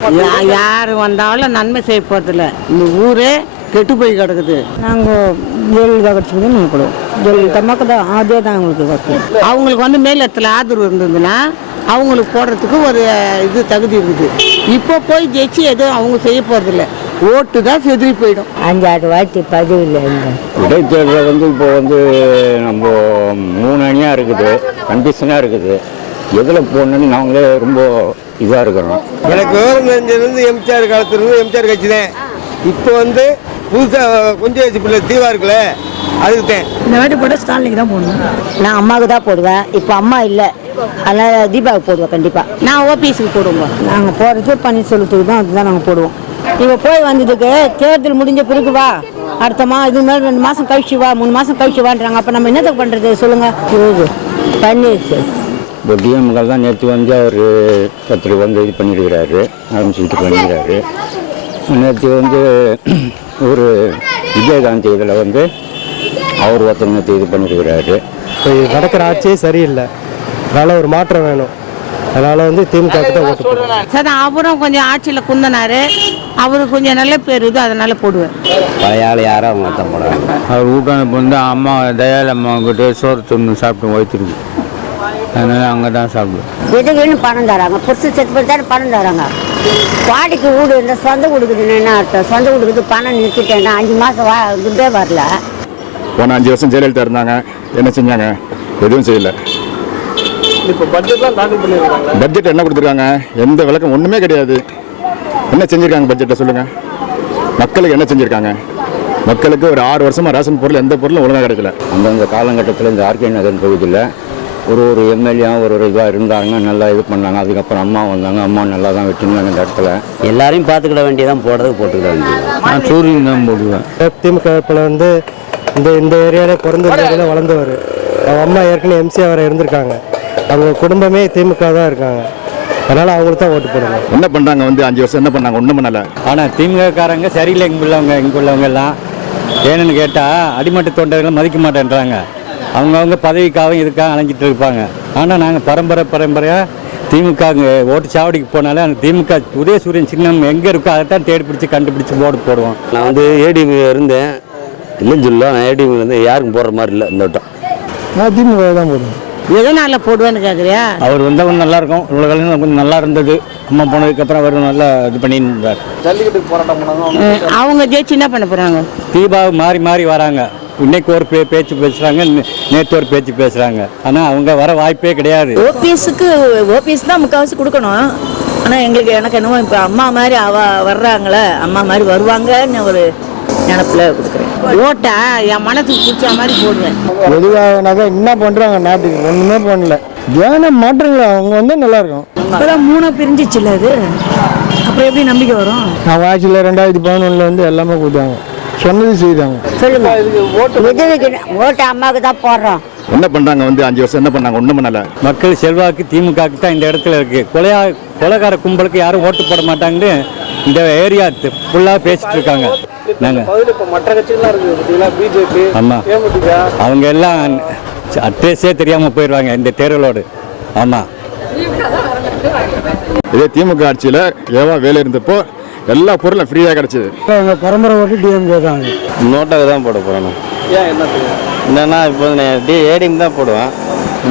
யா- யார் வந்தாலும் நன்மை செய்ய போகிறதில்ல இந்த ஊரே கெட்டு போய் கிடக்குது. நாங்கள் ஜெயலலிதா கட்சிக்கு தான் நாங்கள் போடுவோம் ஜெயலலிதா மக்கள் தான் அதே தான் எங்களுக்கு வசதி அவங்களுக்கு வந்து மேலிடத்தில் ஆதரவு இருந்ததுன்னா அவங்களுக்கு போடுறதுக்கு ஒரு இது தகுதி இருக்குது. இப்போ போய் ஜெயிச்சு எதுவும் அவங்க செய்ய போகிறதில்ல ஓட்டு தான் செதறி போயிடும். அஞ்சாறு வாட்டி பதிவு இல்லை இடைத்தேர்தல் வந்து இப்போ வந்து நம்ம மூணு அணியாக இருக்குது கண்டிஷனாக இருக்குது. எதில் போடணும்னு நாங்களே ரொம்ப இதாக இருக்கிறோம். எனக்கு விவரம் தெரிஞ்சதுலேருந்து எம்ஜிஆர் காலத்துலேருந்து எம்ஜிஆர் கட்சி தான் இப்போ வந்து புதுசாக கொஞ்சம் வயசு பிள்ளை தீவா இருக்குல்ல அதுக்கு தான் இந்த வாட்டி போட ஸ்டாலினுக்கு தான் போடணும். நான் அம்மாவுக்கு தான் போடுவேன். இப்போ அம்மா இல்லை. அதனால் தீபாவுக்கு போடுவேன் கண்டிப்பாக நான் ஓபிஎஸ்க்கு போடுவோம். நாங்கள் போடுறது பன்னீர்செல்வத்துக்கு தான் அதுதான் நாங்கள் போடுவோம். இப்போ போய் வந்ததுக்கு தேர்தல் முடிஞ்ச பிறகு வா. அடுத்த மா இது மாதிரி ரெண்டு மாதம் கழிச்சு வா மூணு மாதம் கழிச்சு வான்றாங்க. அப்போ நம்ம என்னத்தை பண்ணுறது சொல்லுங்கள் பன்னீர் இப்போ டிஎம்கள் தான் நேற்று வந்து அவர் ஒருத்தர் வந்து இது பண்ணியிருக்கிறாரு ஆரம்பிச்சுட்டு பண்ணிக்கிறாரு நேற்று வந்து ஒரு விஜயகாந்த் இதில் வந்து அவர் ஒருத்தர் நேற்று இது பண்ணியிருக்கிறாரு இப்போ நடக்கிற ஆட்சியே சரியில்லை. அதனால் ஒரு மாற்றம் வேணும். அதனால் வந்து திமுக தான் ஓட்டு சரி அவரும் கொஞ்சம் ஆட்சியில் குந்தினாரு. அவருக்கு கொஞ்சம் நல்ல பேர் இது அதனால போடுவேன். பழைய ஆள் யாரோ அவங்க தான் போடுறாங்க அவர் வீட்டான வந்து அம்மா தயால் அம்மா கிட்ட சோறு துண்ணு சாப்பிட்டு வைத்திருக்கு. அதனால அங்கே தான் சாப்பிடுவேன் எதுக்குன்னு பணம் தராங்க. புதுசு செத்து போய் தானே பணம் தராங்க. வாடிக்கு வீடு இருந்தால் சொந்த கொடுக்குதுன்னு என்ன அர்த்தம்? சொந்த கொடுக்குது பணம் நிறுத்திட்டேன்னா அஞ்சு மாதம் வா துட்டே வரல. போன அஞ்சு வருஷம் ஜெயலலிதா இருந்தாங்க. என்ன செஞ்சாங்க? எதுவும் செய்யல. இப்போ பட்ஜெட்லாம் தாக்கல் பண்ணியிருக்காங்க பட்ஜெட் என்ன கொடுத்துருக்காங்க? எந்த விளக்கம்? ஒன்றுமே கிடையாது. என்ன செஞ்சுருக்காங்க பட்ஜெட்டில் சொல்லுங்கள் மக்களுக்கு என்ன செஞ்சுருக்காங்க? மக்களுக்கு ஒரு ஆறு வருஷமாக ரேஷன் பொருள் எந்த பொருளும் ஒழுங்காக கிடைக்கல. அந்தந்த காலகட்டத்தில் இந்த ஆர்கே நகர் தொகுதியில் ஒரு ஒரு எம்எல்ஏ ஒரு ஒரு இதாக இருந்தாங்க நல்லா இது பண்ணாங்க. அதுக்கப்புறம் அம்மா வந்தாங்க. அம்மா நல்லா தான் வச்சுருந்தாங்க இந்த இடத்துல. எல்லாரையும் பார்த்துக்கிட வேண்டியதான் போடுறது போட்டுக்கிட வேண்டியது நான் சூரியன் தான் போடுவேன். திமுக வேட்பாளர் வந்து இந்த இந்த ஏரியாவில் பிறந்த வளர்ந்தவர். அவங்க அம்மா ஏற்கனவே எம்சி வர இருந்திருக்காங்க. அவங்க குடும்பமே திமுக தான் இருக்காங்க. அதனால் அவங்களுக்கு தான் ஓட்டு போடுங்க. என்ன பண்ணுறாங்க வந்து அஞ்சு வருஷம் என்ன பண்ணாங்க? ஒன்றும் பண்ணலை. ஆனால் திமுககாரங்க சரியில்லை இங்கே உள்ளவங்க இங்கே உள்ளவங்க எல்லாம். ஏன்னு கேட்டால் அடிமட்ட தொண்டர்களை மதிக்க மாட்டேன்றாங்க. அவங்கவுங்க பதவிக்காக இதுக்காக அலைஞ்சிட்டு இருப்பாங்க. ஆனால் நாங்கள் பரம்பரை பரம்பரையாக திமுக அங்கே ஓட்டு சாவடிக்கு போனாலே அந்த திமுக உதயசூரியன் சின்னம் எங்கே இருக்கோ அதை தான் தேடி பிடிச்சி கண்டுபிடிச்சி போர்டு போடுவோம். நான் வந்து ஏடிஎம் இருந்தேன். இல்லைன்னு சொல்ல நான் ஏடிஎம் வந்து யாருக்கும் போடுற மாதிரி இல்லை இந்த வட்டம். நான் திமுக தான் போடுவேன். எதனால போடுவேன்னு கேட்குறியா அவர் வந்தவங்க நல்லா இருக்கும். இவ்வளோ காலம் கொஞ்சம் நல்லா இருந்தது. அம்மா போனதுக்கப்புறம் அவர் நல்லா இது பண்ணிட்டு இருந்தார் ஜல்லிக்கட்டுக்கு போராட்டம் அவங்க ஜெயிச்சு என்ன பண்ண போகிறாங்க தீபா மாறி மாறி வராங்க. இன்னைக்கு ஒரு பே பேச்சு பேசுகிறாங்க நேற்று ஒரு பேச்சு பேசுகிறாங்க ஆனால் அவங்க வர வாய்ப்பே கிடையாது. ஓபிஎஸ்க்கு ஓபிஎஸ் தான் முக்கால்வாசி கொடுக்கணும். ஆனால் எங்களுக்கு எனக்கு என்னமோ இப்போ அம்மா மாதிரி அவ வர்றாங்களே அம்மா மாதிரி வருவாங்கன்னு ஒரு நினப்பில் கொடுக்குறேன். ஓட்டை என் மனசுக்கு பிடிச்ச மாதிரி போடுவேன். எதுவாகனாக்கா என்ன பண்ணுறாங்க நாட்டுக்கு ஒன்றுமே பண்ணல. ஏன்னா மாற்றங்கள அவங்க வந்து நல்லா இருக்கும் இப்போதான் மூணா பிரிஞ்சிச்சுல அது? அப்புறம் எப்படி நம்பிக்கை வரும்? அவங்க ஆட்சியில் ரெண்டாயிரத்தி பதினொன்றில் வந்து எல்லாமே கொடுத்தாங்க. சொன்னது செய்தாங்க. சொல்லுங்க. ஓட்டு அம்மாவுக்கு தான் போடுறோம். என்ன பண்ணுறாங்க வந்து அஞ்சு வருஷம் என்ன பண்ணாங்க? ஒன்றும் பண்ணலை. மக்கள் செல்வாக்கு திமுகவுக்கு தான் இந்த இடத்துல இருக்கு. கொலையா கொலைகார கும்பலுக்கு யாரும் ஓட்டு போட மாட்டாங்கன்னு இந்த ஏரியா ஃபுல்லாக பேசிட்டு இருக்காங்க. நாங்கள் இப்போ மற்ற கட்சிகள்லாம் இருக்குது பிஜேபி ஆமாம் அவங்க எல்லாம் அட்ரஸே தெரியாமல் போயிடுவாங்க இந்த தேர்தலோடு. ஆமாம் இதே திமுக ஆட்சியில் ஏவா வேலை இருந்தப்போ எல்லா பொருளும் ஃப்ரீயாக கிடச்சிது. எங்கள் பரம்பரை ஓட்டு டிஎம்கே தான். நோட்டாக தான் போட போகிறேன் என்னன்னா இப்போ டி ஏடிஎம் தான் போடுவேன்.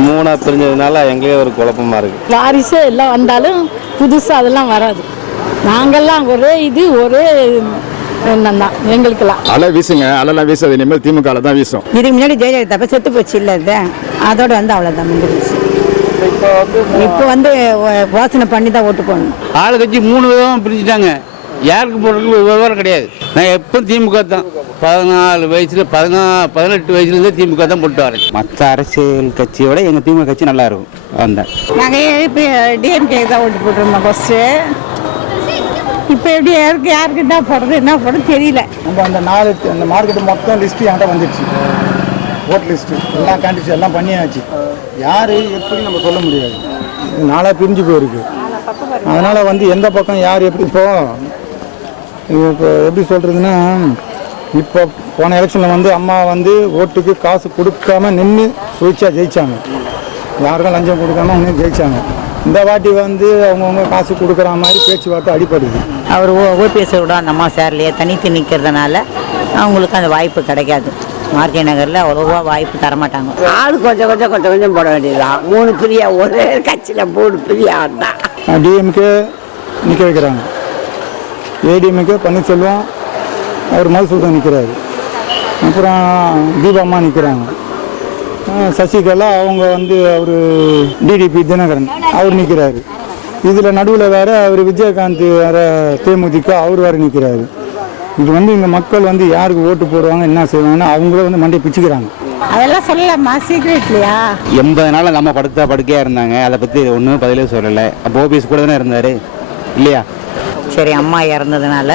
மூணாக பிரிஞ்சதுனால எங்களுக்கே ஒரு குழப்பமா இருக்குது வாரிசு எல்லாம் வந்தாலும் புதுசாக அதெல்லாம் வராது. நாங்கள்லாம் ஒரே இது ஒரே எங்களுக்கெல்லாம். அலை வீசுங்க அலைலாம் வீசாது இனிமேல் திமுகவில் தான் வீசும். இதுக்கு முன்னாடி ஜெயலலிதா அப்போ செத்து போச்சு இல்லை இது? அதோட வந்து அவ்வளோதான் முடிஞ்சிருச்சு. இப்போ வந்து யோசனை பண்ணி தான் ஓட்டு போடணும். ஆளு கட்சி மூணு விதமாக பிரிச்சுட்டாங்க யாருக்கு போடுறதுக்கு விவரம் கிடையாது. நான் எப்போ திமுக தான். பதினாலு வயசுல பதினா பதினெட்டு வயசுலேருந்தே திமுக தான் போட்டு வரேன். மற்ற அரசியல் கட்சியோட எங்கள் திமுக கட்சி நல்லா இருக்கும். வந்தேன் நாங்கள் இப்போ டிஎம்கே தான் ஓட்டு போட்டிருந்தோம் ஃபஸ்ட்டு இப்போ எப்படி யாருக்கு யாருக்கு என்ன போடுறது என்ன போடுறது தெரியல. நம்ம அந்த நாலு அந்த மார்க்கெட் மொத்தம் லிஸ்ட்டு என்கிட்ட வந்துடுச்சு ஓட் லிஸ்ட்டு எல்லாம் கேண்டிடேட்ஸ் எல்லாம் பண்ணியாச்சு. யார் எப்படி நம்ம சொல்ல முடியாது. நாளாக பிரிஞ்சு போயிருக்கு. அதனால் வந்து எந்த பக்கம் யார் எப்படி இப்போ இப்போ எப்படி சொல்கிறதுன்னா இப்போ போன எலெக்ஷனில் வந்து அம்மா வந்து ஓட்டுக்கு காசு கொடுக்காம நின்று சுழிச்சா ஜெயிச்சாங்க. யாருக்கும் லஞ்சம் கொடுக்காம அவங்க ஜெயிச்சாங்க. இந்த வாட்டி வந்து அவங்கவுங்க காசு கொடுக்குற மாதிரி பேச்சுவார்த்தை அடிப்படுது அவர் ஓ ஓபிஎஸ் கூட அந்த அம்மா சேரலையே தனித்து நிற்கிறதுனால அவங்களுக்கு அந்த வாய்ப்பு கிடைக்காது. மார்கே நகரில் அவ்வளோவா வாய்ப்பு தரமாட்டாங்க. ஆள் கொஞ்சம் கொஞ்சம் கொஞ்சம் கொஞ்சம் போட வேண்டியதுதான். மூணு பிரியா ஒரே கட்சியில் மூணு பிரியா தான் டிஎம்கே நிற்க வைக்கிறாங்க. ஏடிஎம்கே பன்னீர்செல்வம் அவர் மதுசூதன் நிற்கிறாரு அப்புறம் தீபாம்மா நிற்கிறாங்க சசிகலா அவங்க வந்து அவர் டிடிபி தினகரன் அவர் நிற்கிறாரு இதில் நடுவில் வேற அவர் விஜயகாந்த் வேற தேமுதிக அவர் வேற நிற்கிறாரு இது வந்து இங்கே மக்கள் வந்து யாருக்கு ஓட்டு போடுவாங்க என்ன செய்வாங்கன்னு அவங்களே வந்து மண்டையை பிச்சுக்கிறாங்க. அதெல்லாம் சொல்லலாமா? சீக்கிரட்லையா எண்பது நாள் அந்த அம்மா படுத்த படுக்கையாக இருந்தாங்க. அதை பற்றி ஒன்றும் பதிலே சொல்லலை. அப்போ ஓபிஎஸ் கூட தானே இருந்தார். இல்லையா? சரி அம்மா இறந்ததுனால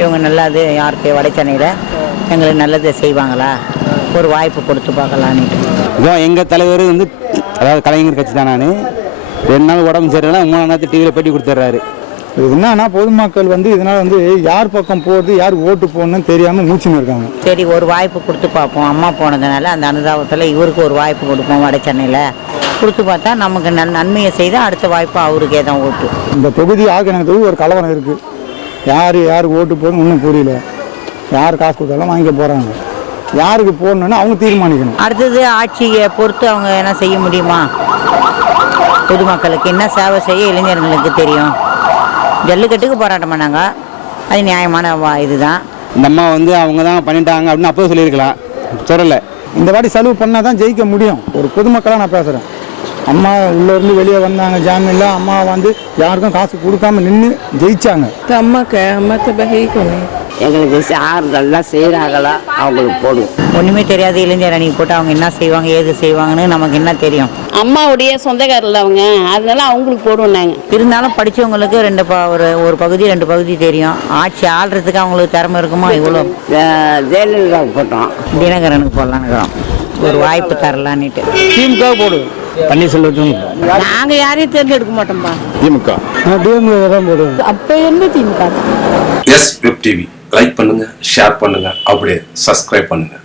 இவங்க நல்லது யாருக்கு? வட சென்னையில் எங்களுக்கு நல்லது செய்வாங்களா? ஒரு வாய்ப்பு கொடுத்து பார்க்கலான்னுட்டு இதான் எங்கள் தலைவர் வந்து அதாவது கலைஞர் கட்சி தான் நான். ரெண்டு நாள் உடம்பு சரியில்லை மூணு நாள் டிவியில் பேட்டி கொடுத்துட்றாரு இது என்னன்னா பொதுமக்கள் வந்து இதனால் வந்து யார் பக்கம் போகிறது யார் ஓட்டு போடணும்னு தெரியாமல் மூச்சுன்னு இருக்காங்க. சரி ஒரு வாய்ப்பு கொடுத்து பார்ப்போம். அம்மா போனதுனால அந்த அனுதாபத்தில் இவருக்கு ஒரு வாய்ப்பு கொடுப்போம் வட சென்னையில் கொடுத்து பார்த்தா நமக்கு நன் நன்மையை செய்தால் அடுத்த வாய்ப்பு அவருக்கே தான் ஓட்டு. இந்த தொகுதி ஆக்கின தொகுதி ஒரு கலவரம் இருக்குது யார் யாருக்கு ஓட்டு போடணும் இன்னும் புரியல. யார் காசு கொடுத்தாலும் வாங்கிக்க போகிறாங்க யாருக்கு போடணும்னு அவங்க தீர்மானிக்கணும். அடுத்தது ஆட்சியை பொறுத்து அவங்க என்ன செய்ய முடியுமா? பொதுமக்களுக்கு என்ன சேவை செய்ய இளைஞர்களுக்கு தெரியும். ஜல்லிக்கட்டுக்கு போராட்டம் பண்ணாங்க. அது நியாயமான வா- இதுதான். இந்த அம்மா வந்து அவங்க தான் பண்ணிட்டாங்க அப்படின்னு அப்போ சொல்லியிருக்கலாம். சொல்லலை. இந்த வாட்டி செலவு பண்ணால் தான் ஜெயிக்க முடியும். ஒரு பொதுமக்களாக நான் பேசுகிறேன் அம்மா உள்ளேருந்து வெளியே வந்தாங்க ஜாமீனில் அம்மா வந்து யாருக்கும் காசு கொடுக்காம நின்று ஜெயிச்சாங்க. எங்களுக்கு யார் நல்லா செய்கிறாங்களோ அவங்களுக்கு போடுவோம். ஒன்றுமே தெரியாத இளைஞர் அணி போட்டு அவங்க என்ன செய்வாங்க ஏது செய்வாங்கன்னு நமக்கு என்ன தெரியும்? அம்மாவுடைய சொந்தக்காரில் அவங்க. அதனால அவங்களுக்கு போடுவோம் நாங்கள் இருந்தாலும் படித்தவங்களுக்கு ரெண்டு ப ஒரு ஒரு பகுதி ரெண்டு பகுதி தெரியும். ஆட்சி ஆள்றதுக்கு அவங்களுக்கு திறமை இருக்குமா இவ்வளோ? ஜெயலலிதாவுக்கு போட்டோம். தினகரனுக்கு போடலான்னுக்கிறோம் ஒரு வாய்ப்பு தரலான்னுட்டு. திமுக போடு. பன்னீர்செல்வத்தும் நாங்கள் யாரையும் தேர்ந்தெடுக்க மாட்டோம்ப்பா திமுக. டிஎம்கே தான் போடுவேன் அப்போ என்ன DMK? S web TV like பண்ணுங்க ஷேர் பண்ணுங்க அப்படியே சப்ஸ்கிரைப் பண்ணுங்க.